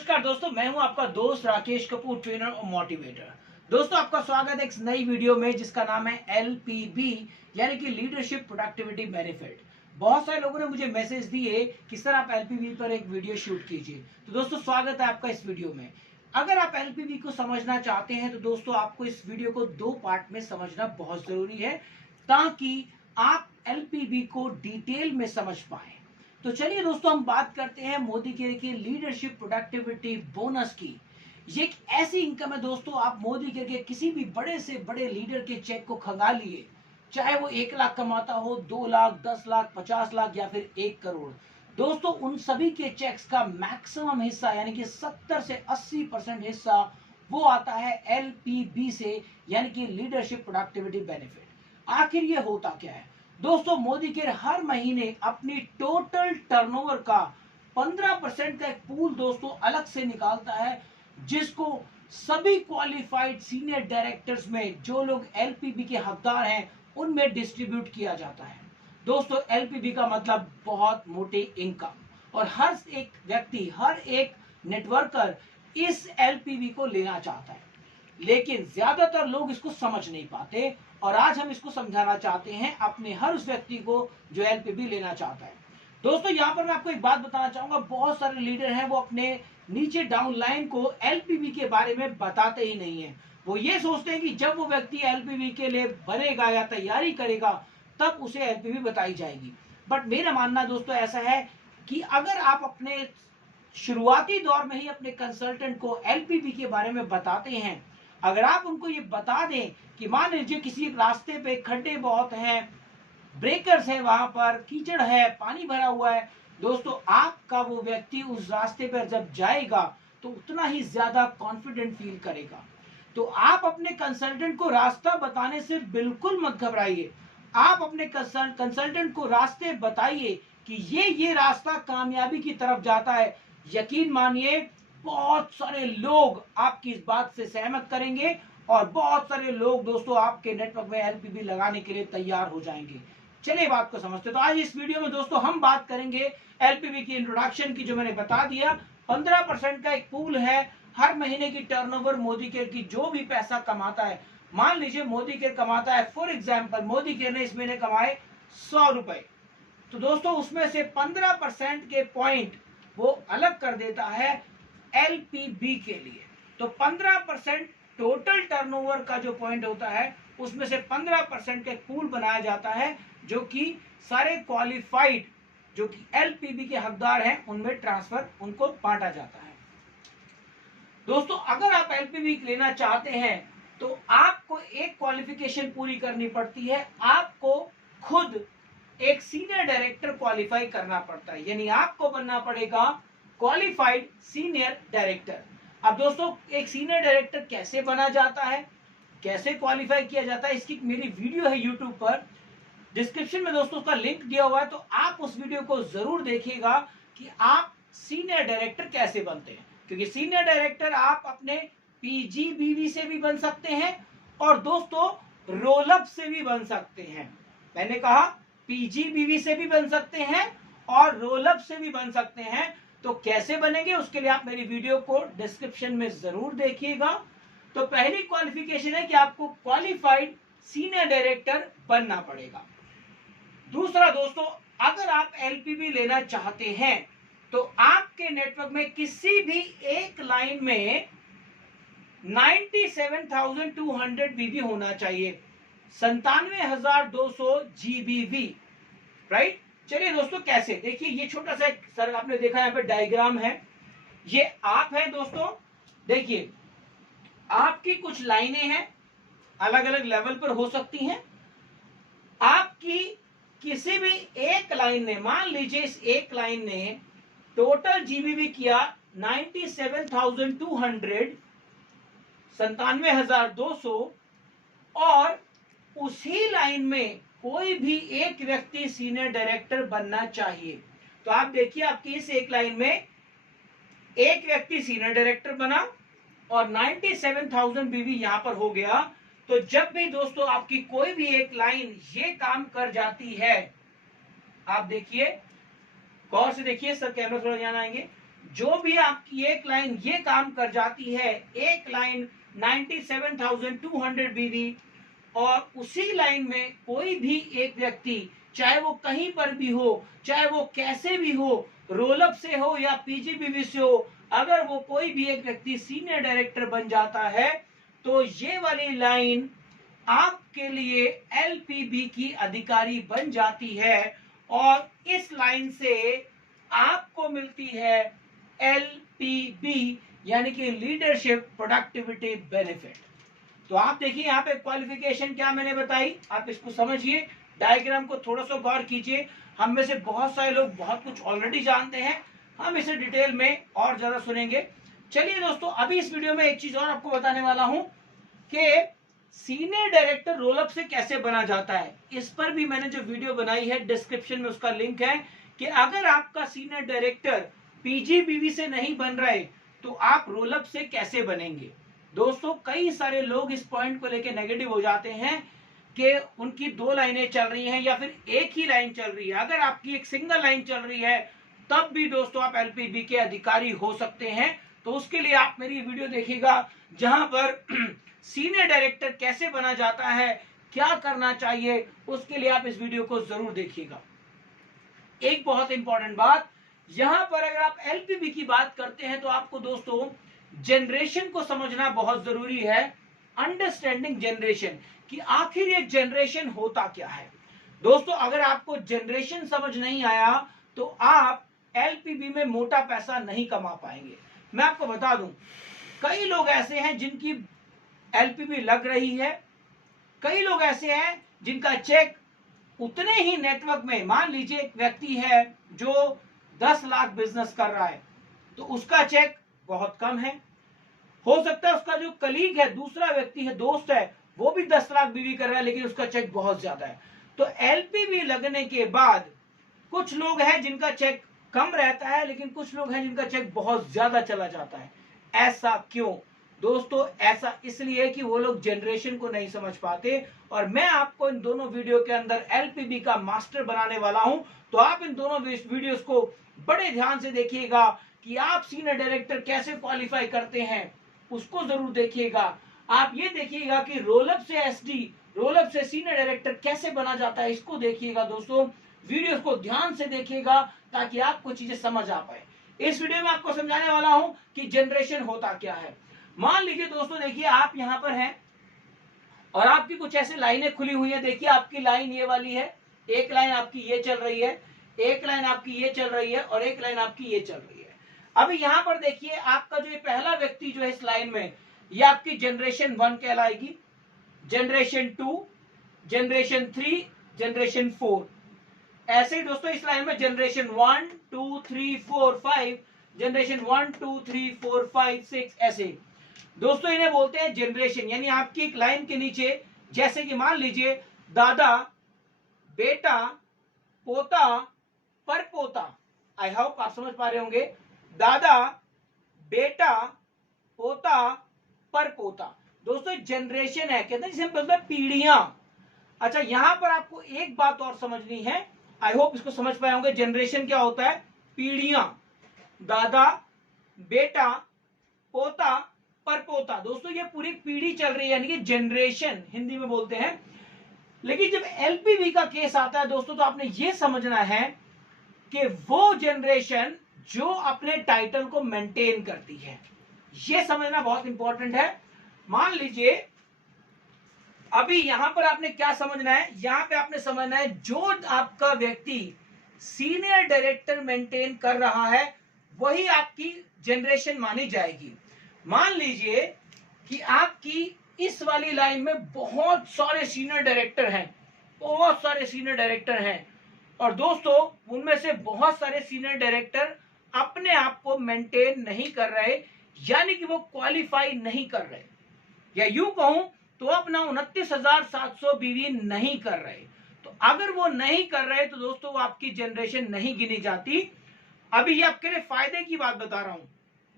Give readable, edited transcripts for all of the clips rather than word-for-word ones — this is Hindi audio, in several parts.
नमस्कार दोस्तों, मैं हूं आपका दोस्त राकेश कपूर, ट्रेनर और मोटिवेटर। दोस्तों, आपका स्वागत है एक नई वीडियो में जिसका नाम है एलपीबी यानी कि लीडरशिप प्रोडक्टिविटी बेनिफिट। बहुत सारे लोगों ने मुझे मैसेज दिए कि सर आप एलपीबी पर एक वीडियो शूट कीजिए। तो दोस्तों, स्वागत है आपका इस वीडियो में। अगर आप एलपीबी को समझना चाहते हैं तो दोस्तों आपको इस वीडियो को दो पार्ट में समझना बहुत जरूरी है ताकि आप एलपीबी को डिटेल में समझ पाए। तो चलिए दोस्तों, हम बात करते हैं मोदी केयर की लीडरशिप प्रोडक्टिविटी बोनस की। ये एक ऐसी इनकम है दोस्तों, आप मोदी केयर के किसी भी बड़े से बड़े लीडर के चेक को खंगा लिए, चाहे वो 1 लाख कमाता हो, 2 लाख, 10 लाख, 50 लाख या फिर 1 करोड़। दोस्तों, उन सभी के चेक्स का मैक्सिमम हिस्सा यानी कि 70 से 80% हिस्सा वो आता है एलपीबी से, यानी कि लीडरशिप प्रोडक्टिविटी बेनिफिट। आखिर ये होता क्या है दोस्तों? मोदी केयर हर महीने अपनी टोटल टर्नओवर का 15% का एक पूल दोस्तों अलग से निकालता है, जिसको सभी क्वालिफाइड सीनियर डायरेक्टर्स में जो लोग एलपीबी के हकदार हैं उनमें डिस्ट्रीब्यूट किया जाता है। दोस्तों, एलपीबी का मतलब बहुत मोटी इनकम, और हर एक व्यक्ति, हर एक नेटवर्कर इस एलपीबी को लेना चाहता है, लेकिन ज्यादातर लोग इसको समझ नहीं पाते। और आज हम इसको समझाना चाहते हैं अपने हर उस व्यक्ति को जो एलपीबी लेना चाहता है। दोस्तों, यहाँ पर मैं आपको एक बात बताना चाहूंगा, बहुत सारे लीडर हैं वो अपने नीचे डाउन लाइन को एलपीबी के बारे में बताते ही नहीं है। वो ये सोचते हैं कि जब वो व्यक्ति एलपीबी के लिए बनेगा या तैयारी करेगा तब उसे एलपीबी बताई जाएगी। बट मेरा मानना दोस्तों ऐसा है कि अगर आप अपने शुरुआती दौर में ही अपने कंसल्टेंट को एलपीबी के बारे में बताते हैं, अगर आप उनको ये बता दें कि मान लीजिए किसी रास्ते पे खड्डे बहुत हैं, ब्रेकर्स है, वहां पर कीचड़ है, पानी भरा हुआ है, दोस्तों आपका वो व्यक्ति उस रास्ते पर जब जाएगा तो उतना ही ज्यादा कॉन्फिडेंट फील करेगा। तो आप अपने कंसल्टेंट को रास्ता बताने से बिल्कुल मत घबराइए। आप अपने कंसल्टेंट को रास्ते बताइए कि ये रास्ता कामयाबी की तरफ जाता है। यकीन मानिए, बहुत सारे लोग आपकी इस बात से सहमत करेंगे और बहुत सारे लोग दोस्तों आपके नेटवर्क में एलपीबी लगाने के लिए तैयार हो जाएंगे। चलिए बात को समझते। तो आज इस वीडियो में दोस्तों हम बात करेंगे एलपीबी की इंट्रोडक्शन की, जो मैंने बता दिया। 15% का एक पूल है, हर महीने की टर्नओवर मोदी केयर की जो भी पैसा कमाता है, मान लीजिए मोदी केयर कमाता है, फॉर एग्जाम्पल मोदी केयर ने इस महीने कमाए 100 रुपए, तो दोस्तों उसमें से 15% के पॉइंट वो अलग कर देता है एलपीबी के लिए। तो 15% टोटल टर्नओवर का जो पॉइंट होता है उसमें से 15% का पूल बनाया जाता है, जो कि सारे क्वालिफाइड जो कि एलपीबी के हकदार हैं उनमें ट्रांसफर उनको बांटा जाता है। दोस्तों, अगर आप एलपीबी लेना चाहते हैं तो आपको एक क्वालिफिकेशन पूरी करनी पड़ती है, आपको खुद एक सीनियर डायरेक्टर क्वालिफाई करना पड़ता है, यानी आपको बनना पड़ेगा क्वालिफाइड सीनियर डायरेक्टर। अब दोस्तों, एक सीनियर डायरेक्टर कैसे बना जाता है, कैसे क्वालिफाई किया जाता है, इसकी मेरी वीडियो है यूट्यूब पर, डिस्क्रिप्शन में दोस्तों उसका लिंक दिया हुआ है, तो आप उस वीडियो को जरूर देखिएगा कि आप सीनियर डायरेक्टर कैसे बनते हैं। क्योंकि सीनियर डायरेक्टर आप अपने पीजीबीवी से भी बन सकते हैं और दोस्तों रोलअप से भी बन सकते हैं। मैंने कहा पीजीबीवी से भी बन सकते हैं और रोलअप से भी बन सकते हैं। तो कैसे बनेंगे उसके लिए आप मेरी वीडियो को डिस्क्रिप्शन में जरूर देखिएगा। तो पहली क्वालिफिकेशन है कि आपको क्वालिफाइड सीनियर डायरेक्टर बनना पड़ेगा। दूसरा दोस्तों, अगर आप एलपीबी लेना चाहते हैं तो आपके नेटवर्क में किसी भी एक लाइन में 97,200 बीबी होना चाहिए, 97,200 जीबीबी, राइट। चलिए दोस्तों, कैसे देखिए, ये छोटा सा सर आपने देखा यहाँ पे डायग्राम है, ये आप है दोस्तों। देखिए, आपकी कुछ लाइनें हैं, अलग अलग लेवल पर हो सकती हैं। आपकी किसी भी एक लाइन ने, मान लीजिए इस एक लाइन ने टोटल जीबीबी किया 97,200, 97,200, और उसी लाइन में कोई भी एक व्यक्ति सीनियर डायरेक्टर बनना चाहिए। तो आप देखिए, आपकी इस एक लाइन में एक व्यक्ति सीनियर डायरेक्टर बना और 97,000 बीवी यहां पर हो गया। तो जब भी दोस्तों आपकी कोई भी एक लाइन ये काम कर जाती है, आप देखिए, गौर से देखिए सर, कैमरा थोड़ा ध्यान आएंगे, जो भी आपकी एक लाइन ये काम कर जाती है, एक लाइन 97,200 बीवी, और उसी लाइन में कोई भी एक व्यक्ति, चाहे वो कहीं पर भी हो, चाहे वो कैसे भी हो, रोलअप से हो या पीजीबीवी से हो, अगर वो कोई भी एक व्यक्ति सीनियर डायरेक्टर बन जाता है तो ये वाली लाइन आपके लिए एलपीबी की अधिकारी बन जाती है, और इस लाइन से आपको मिलती है एलपीबी यानी कि लीडरशिप प्रोडक्टिविटी बेनिफिट। तो आप देखिए यहाँ पे क्वालिफिकेशन क्या मैंने बताई, आप इसको समझिए, डायग्राम को थोड़ा सा गौर कीजिए। हम में से बहुत सारे लोग बहुत कुछ ऑलरेडी जानते हैं, हम इसे डिटेल में और ज्यादा सुनेंगे। चलिए दोस्तों, अभी इस वीडियो में एक चीज और आपको बताने वाला हूं कि सीनियर डायरेक्टर रोलअप से कैसे बना जाता है। इस पर भी मैंने जो वीडियो बनाई है, डिस्क्रिप्शन में उसका लिंक है, कि अगर आपका सीनियर डायरेक्टर पीजीबीवी से नहीं बन रहे तो आप रोलअप से कैसे बनेंगे। दोस्तों, कई सारे लोग इस पॉइंट को लेकर नेगेटिव हो जाते हैं कि उनकी दो लाइनें चल रही हैं या फिर एक ही लाइन चल रही है। अगर आपकी एक सिंगल लाइन चल रही है तब भी दोस्तों आप एलपीबी के अधिकारी हो सकते हैं। तो उसके लिए आप मेरी वीडियो देखिएगा, जहां पर सीनियर डायरेक्टर कैसे बना जाता है, क्या करना चाहिए, उसके लिए आप इस वीडियो को जरूर देखिएगा। एक बहुत इंपॉर्टेंट बात, यहां पर अगर आप एलपीबी की बात करते हैं तो आपको दोस्तों जनरेशन को समझना बहुत जरूरी है। अंडरस्टैंडिंग जनरेशन, कि आखिर ये जनरेशन होता क्या है। दोस्तों, अगर आपको जनरेशन समझ नहीं आया तो आप एलपीबी में मोटा पैसा नहीं कमा पाएंगे। मैं आपको बता दूं, कई लोग ऐसे हैं जिनकी एलपीबी लग रही है, कई लोग ऐसे हैं जिनका चेक उतने ही नेटवर्क में, मान लीजिए एक व्यक्ति है जो 10 लाख बिजनेस कर रहा है तो उसका चेक बहुत कम है। हो सकता है उसका जो कलीग है, दूसरा व्यक्ति है, दोस्त है, वो भी 10 लाख बीवी कर रहा है लेकिन उसका चेक बहुत ज्यादा है। तो एलपीबी लगने के बाद कुछ लोग हैं जिनका चेक कम रहता है, लेकिन कुछ लोग हैं जिनका चेक बहुत ज्यादा चला जाता है। ऐसा क्यों दोस्तों? ऐसा इसलिए कि वो लोग जनरेशन को नहीं समझ पाते, और मैं आपको इन दोनों वीडियो के अंदर एलपीबी का मास्टर बनाने वाला हूं। तो आप इन दोनों वीडियोस को बड़े ध्यान से देखिएगा कि आप सीनियर डायरेक्टर कैसे क्वालिफाई करते हैं, उसको जरूर देखिएगा। आप ये देखिएगा कि रोलअप से एसडी, रोलअप से सीनियर डायरेक्टर कैसे बना जाता है, इसको देखिएगा दोस्तों। वीडियोस को ध्यान से देखिएगा ताकि आपको चीजें समझ आ पाए। इस वीडियो में आपको समझाने वाला हूं कि जनरेशन होता क्या है। मान लीजिए दोस्तों, देखिए आप यहां पर हैं और आपकी कुछ ऐसे लाइनें खुली हुई है। देखिए आपकी लाइन ये वाली है, एक लाइन आपकी ये चल रही है, एक लाइन आपकी ये चल रही है, और एक लाइन आपकी ये चल रही है। अभी यहां पर देखिए आपका जो ये पहला व्यक्ति जो है इस लाइन में, ये आपकी जनरेशन 1 कहलाएगी, जनरेशन 2, जनरेशन 3, जनरेशन 4। ऐसे ही दोस्तों इस लाइन में जनरेशन 1, 2, 3, 4, 5, जनरेशन 1, 2, 3, 4, 5, 6, ऐसे दोस्तों इन्हें बोलते हैं जनरेशन। यानी आपकी एक लाइन के नीचे, जैसे कि मान लीजिए दादा, बेटा, पोता, परपोता। आई होप आप समझ पा रहे होंगे, दादा, बेटा, पोता, परपोता। दोस्तों जनरेशन है, कहते हैं जिसे हम बोलते हैं पीढ़ियां। अच्छा, यहां पर आपको एक बात और समझनी है, आई होप इसको समझ पाए होंगे। जनरेशन क्या होता है? पीढ़ियां, दादा, बेटा, पोता, परपोता। दोस्तों ये पूरी पीढ़ी चल रही है, यानी कि जनरेशन हिंदी में बोलते हैं। लेकिन जब एलपीबी का केस आता है दोस्तों, तो आपने ये समझना है कि वो जनरेशन जो अपने टाइटल को मेंटेन करती है, ये समझना बहुत इंपॉर्टेंट है। मान लीजिए अभी यहां पर आपने क्या समझना है, यहां पे आपने समझना है जो आपका व्यक्ति सीनियर डायरेक्टर मेंटेन कर रहा है वही आपकी जनरेशन मानी जाएगी। मान लीजिए कि आपकी इस वाली लाइन में बहुत सारे सीनियर डायरेक्टर हैं, बहुत सारे सीनियर डायरेक्टर हैं, और दोस्तों उनमें से बहुत सारे सीनियर डायरेक्टर अपने आप को मेंटेन नहीं कर रहे, यानी कि वो क्वालिफाई नहीं कर रहे, या यूं कहूं तो अपना 29,700 बीवी नहीं कर रहे। तो अगर वो नहीं कर रहे तो दोस्तों वो आपकी जनरेशन नहीं गिनी जाती। अभी ये आपके लिए फायदे की बात बता रहा हूं।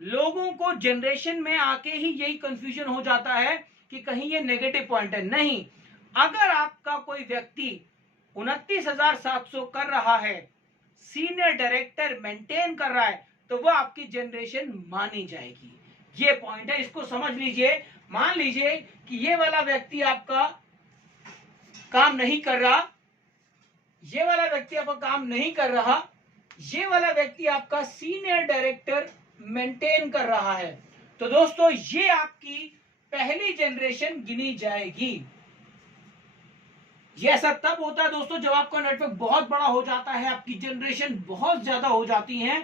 लोगों को जनरेशन में आके ही यही कंफ्यूजन हो जाता है कि कहीं ये नेगेटिव पॉइंट है। नहीं, अगर आपका कोई व्यक्ति 29,700 कर रहा है, सीनियर डायरेक्टर मेंटेन कर रहा है, तो वो आपकी जनरेशन मानी जाएगी। ये पॉइंट है, इसको समझ लीजिए। मान लीजिए कि ये वाला व्यक्ति आपका काम नहीं कर रहा, ये वाला व्यक्ति आपका काम नहीं कर रहा, ये वाला व्यक्ति आपका सीनियर डायरेक्टर मेंटेन कर रहा है, तो दोस्तों ये आपकी पहली जनरेशन गिनी जाएगी। ये ऐसा तब होता है दोस्तों जब आपका नेटवर्क बहुत बड़ा हो जाता है, आपकी जनरेशन बहुत ज्यादा हो जाती है,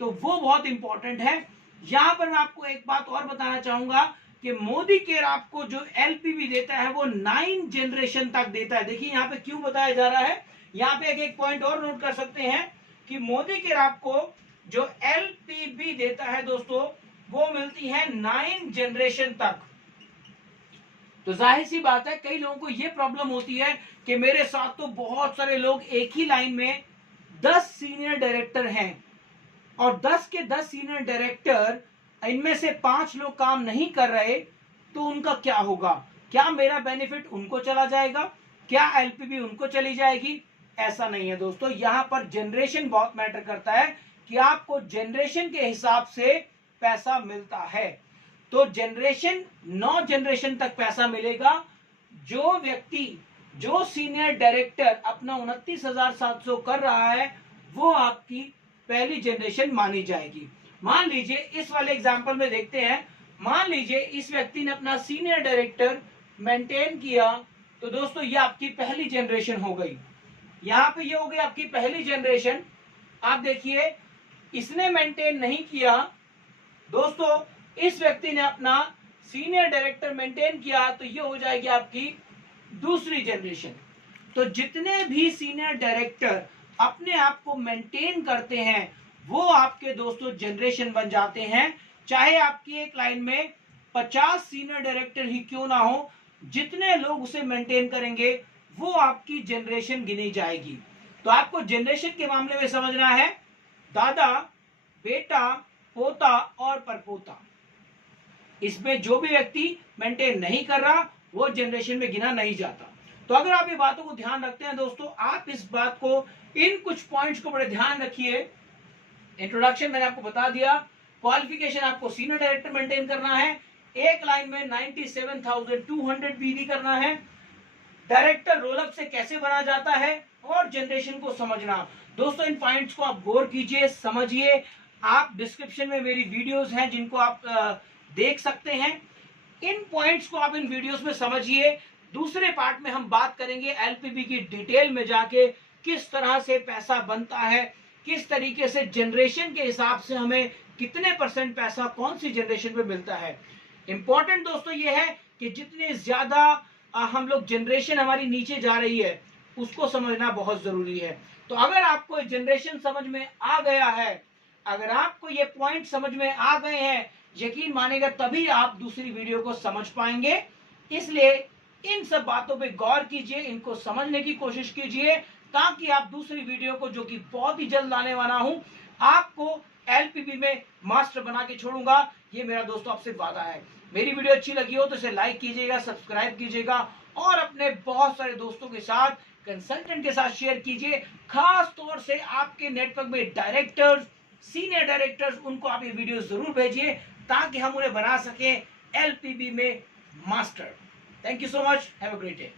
तो वो बहुत इंपॉर्टेंट है। यहां पर मैं आपको एक बात और बताना चाहूंगा कि मोदी केयर आपको जो एलपीवी देता है वो 9 जनरेशन तक देता है। देखिए यहाँ पे क्यों बताया जा रहा है, यहाँ पे एक पॉइंट और नोट कर सकते हैं कि मोदी केयर आपको जो एलपीवी देता है दोस्तों वो मिलती है 9 जनरेशन तक। तो जाहिर सी बात है कई लोगों को ये प्रॉब्लम होती है कि मेरे साथ तो बहुत सारे लोग एक ही लाइन में 10 सीनियर डायरेक्टर हैं और 10 के 10 सीनियर डायरेक्टर, इनमें से 5 लोग काम नहीं कर रहे, तो उनका क्या होगा? क्या मेरा बेनिफिट उनको चला जाएगा? क्या एलपीवी उनको चली जाएगी? ऐसा नहीं है दोस्तों। यहां पर जनरेशन बहुत मैटर करता है कि आपको जनरेशन के हिसाब से पैसा मिलता है। तो जनरेशन 9 जनरेशन तक पैसा मिलेगा। जो व्यक्ति, जो सीनियर डायरेक्टर अपना 29,700 कर रहा है वो आपकी पहली जनरेशन मानी जाएगी। मान लीजिए इस वाले एग्जांपल में देखते हैं, मान लीजिए इस व्यक्ति ने अपना सीनियर डायरेक्टर मेंटेन किया, तो दोस्तों ये आपकी पहली जनरेशन हो गई। यहां पे ये हो गई आपकी पहली जनरेशन। आप देखिए इसने मेंटेन नहीं किया दोस्तों, इस व्यक्ति ने अपना सीनियर डायरेक्टर मेंटेन किया, तो ये हो जाएगी आपकी दूसरी जनरेशन। तो जितने भी सीनियर डायरेक्टर अपने आप को मेंटेन करते हैं वो आपके दोस्तों जनरेशन बन जाते हैं। चाहे आपकी एक लाइन में 50 सीनियर डायरेक्टर ही क्यों ना हो, जितने लोग उसे मेंटेन करेंगे वो आपकी जनरेशन गिनी जाएगी। तो आपको जनरेशन के मामले में समझना है दादा, बेटा, पोता और परपोता। इसमें जो भी व्यक्ति मेंटेन नहीं कर रहा वो जनरेशन में गिना नहीं जाता। तो अगर आप ये बातों को ध्यान रखते हैं दोस्तों, आप इस बात को, इन कुछ पॉइंट्स को बड़े ध्यान रखिए। इंट्रोडक्शन मैंने आपको बता दिया, क्वालिफिकेशन आपको सीनियर डायरेक्टर मेंटेन करना है, एक लाइन में 97,200 बीडी करना है, डायरेक्टर रोलअप से कैसे बना जाता है और जनरेशन को समझना। दोस्तों इन पॉइंट्स को आप गौर कीजिए, समझिए। आप डिस्क्रिप्शन में मेरी वीडियोस हैं जिनको आप देख सकते हैं। इन पॉइंट्स को आप इन वीडियोस में समझिए। दूसरे पार्ट में हम बात करेंगे एलपीवी की डिटेल में जाके, किस तरह से पैसा बनता है, किस तरीके से जनरेशन के हिसाब से हमें कितने % पैसा कौन सी जनरेशन पे मिलता है। इंपॉर्टेंट दोस्तों ये है कि जितने ज्यादा हम लोग जनरेशन हमारी नीचे जा रही है उसको समझना बहुत जरूरी है। तो अगर आपको जनरेशन समझ में आ गया है, अगर आपको ये पॉइंट समझ में आ गए हैं, यकीन मानेगा तभी आप दूसरी वीडियो को समझ पाएंगे। इसलिए इन सब बातों पे गौर कीजिए, इनको समझने की कोशिश कीजिए, ताकि आप दूसरी वीडियो को, जो कि बहुत ही जल्द लाने वाला हूं, आपको एलपीवी में मास्टर बना के छोड़ूंगा। ये मेरा दोस्तों आपसे वादा है। मेरी वीडियो अच्छी लगी हो तो इसे लाइक कीजिएगा, सब्सक्राइब कीजिएगा और अपने बहुत सारे दोस्तों के साथ, कंसल्टेंट के साथ शेयर कीजिए। खास तौर से आपके नेटवर्क में डायरेक्टर्स, सीनियर डायरेक्टर्स, उनको आप ये वीडियो जरूर भेजिए ताकि हम उन्हें बना सकें एलपीवी में master. Thank you so much, have a great day.